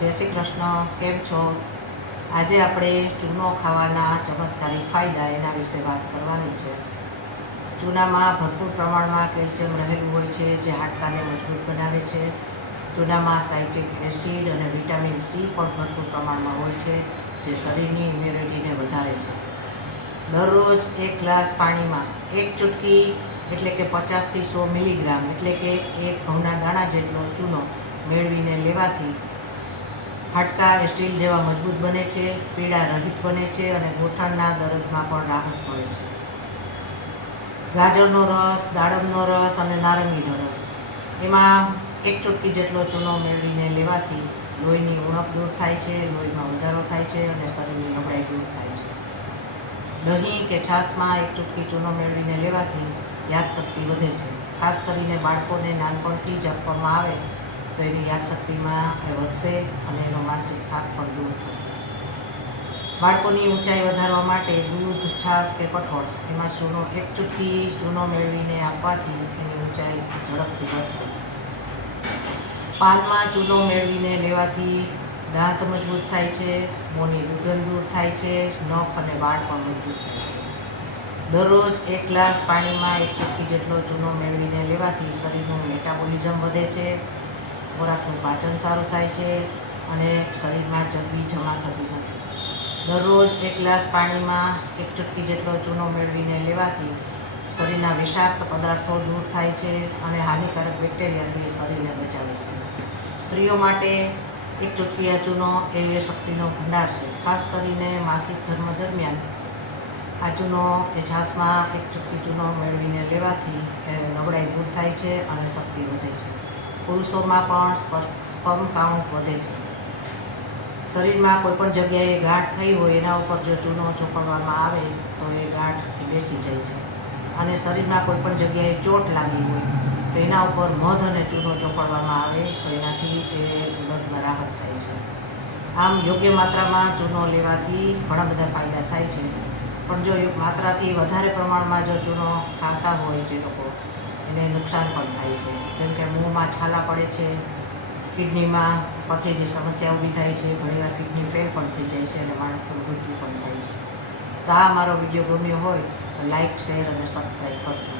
જય શ્રી કૃષ્ણ. કેમ છો? આજે આપણે ચૂનો ખાવાના ચમત્કારિક ફાયદા એના વિશે વાત કરવાની છે. ચૂનામાં ભરપૂર પ્રમાણમાં કેલ્શિયમ રહેલું હોય છે, જે હાડકાને મજબૂત બનાવે છે. ચૂનામાં સાઇટ્રિક એસિડ અને વિટામિન સી પણ ભરપૂર પ્રમાણમાં હોય છે, જે શરીરની ઇમ્યુનિટીને વધારે છે. દરરોજ 1 ગ્લાસ પાણીમાં 1 ચૂટકી એટલે કે 50 થી 100 મિલીગ્રામ એટલે કે 1 ઘઉંના દાણા જેટલો ચૂનો મેળવીને લેવાથી હાડકાં સ્ટીલ જેવા મજબૂત બને છે, પીડા રહિત બને છે અને ગોઠણના દર્દમાં પણ રાહત મળે છે. ગાજરનો રસ, દાડમનો રસ અને નારંગીનો રસ, એમાં 1 ચૂટકી જેટલો ચૂનો મેળવીને લેવાથી લોહીની ઉણપ દૂર થાય છે, લોહીમાં વધારો થાય છે અને શરીરની નબળાઈ દૂર થાય છે. દહીં કે છાશમાં 1 ચૂટકી ચૂનો મેળવીને લેવાથી યાદશક્તિ વધે છે. ખાસ કરીને બાળકોને નાનપણથી જ આપવામાં આવે તો એની યાદશક્તિમાં એ વધશે અને એનો માનસિક થાક પણ દૂર થશે. બાળકોની ઊંચાઈ વધારવા માટે દૂધ, છાશ કે કઠોળ એમાં ચૂનો 1 ચૂટકી ચૂનો મેળવીને આપવાથી એની ઊંચાઈ ઝડપથી વધશે. પાનમાં ચૂનો મેળવીને લેવાથી દાંત મજબૂત થાય છે, મોંની દુર્ગંધ દૂર થાય છે, નખ અને વાળ પણ મજબૂત થાય છે. દરરોજ 1 ગ્લાસ પાણીમાં 1 ચૂટકી જેટલો ચૂનો મેળવીને લેવાથી શરીરનું મેટાબોલિઝમ વધે છે, ખોરાકનું પાચન સારું થાય છે અને શરીરમાં ચરબી જમા થતી નથી. દરરોજ 1 ગ્લાસ પાણીમાં 1 ચૂટકી જેટલો ચૂનો મેળવીને લેવાથી શરીરના વિષાક્ત પદાર્થો દૂર થાય છે અને હાનિકારક બેક્ટેરિયાથી શરીરને બચાવે છે. સ્ત્રીઓ માટે 1 ચૂટકી આ ચૂનો એ શક્તિનો ભંડાર છે. ખાસ કરીને માસિક ધર્મ દરમિયાન આ ચૂનો એ છાશમાં 1 ચૂટકી ચૂનો મેળવીને લેવાથી નબળાઈ દૂર થાય છે અને શક્તિ વધે છે. પુરુષોમાં પણ સ્પર્મ કાઉન્ટ વધે છે. શરીરમાં કોઈપણ જગ્યાએ ગાંઠ થઈ હોય એના ઉપર જો ચૂનો ચોપડવામાં આવે તો એ ગાંઠ બેસી જાય છે અને શરીરમાં કોઈપણ જગ્યાએ ચોટ લાગી હોય તો એના ઉપર મધ અને ચૂનો ચોપડવામાં આવે તો એનાથી એ દર્દમાં રાહત થાય છે. આમ યોગ્ય માત્રામાં ચૂનો લેવાથી ઘણા બધા ફાયદા થાય છે, પણ જો માત્રાથી વધારે પ્રમાણમાં જો ચૂનો ખાતા હોય જે લોકો એને નુકસાન પણ થાય છે. જેમ કે મોંમાં છાલા પડે છે, કિડનીમાં પથરીની સમસ્યા ઊભી થાય છે, ઘણીવાર કિડની ફેલ પણ થઈ જાય છે અને માણસનું મૃત્યુ પણ થાય છે. તો આ મારો વિડીયો ગમ્યો હોય તો લાઈક, શેર અને સબસ્ક્રાઈબ કરજો.